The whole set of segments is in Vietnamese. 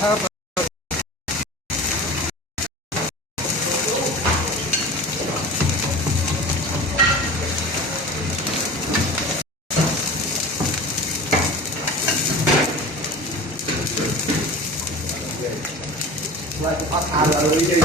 lại phát thả là lưới đi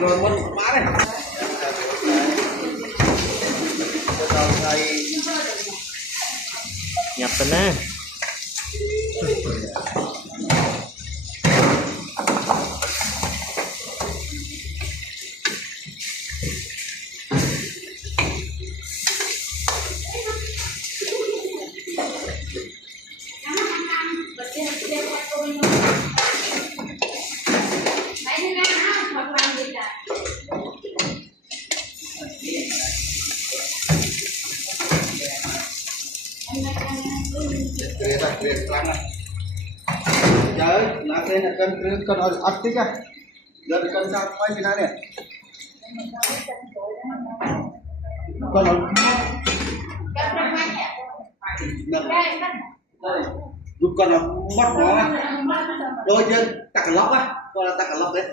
rồi mất mã này nhập tình á. giờ là đây là cân ắt tích á giờ cân sao quay thế nào này con nó giúp con nó mất nó đôi chân tặng lóc á con là tặng lóc đấy